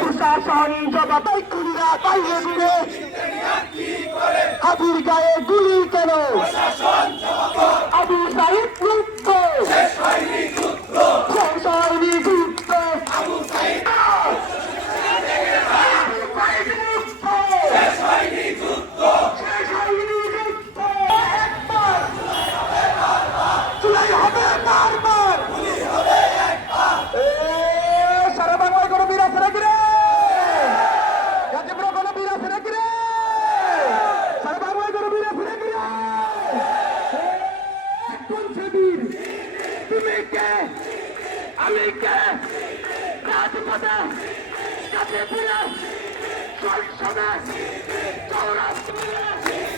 প্রশাসন জবাব খুলনা বাইরে ঘুরে হাবির গায়ে গুলি কেন আবু সাইদ মুক্ত সংসারী যুক্ত সারা বাংলায় কোনো বীর আছে নাকি রে? গাজীপুরে কোনো বীর আছে নাকি রে? সারা বাংলায় কোনো বীর আছে নাকি রে? কোন সে বীর? তুমি কে? আমি কে? রাজপথে গাজীপুরে সংসদে চৌরাস্তায়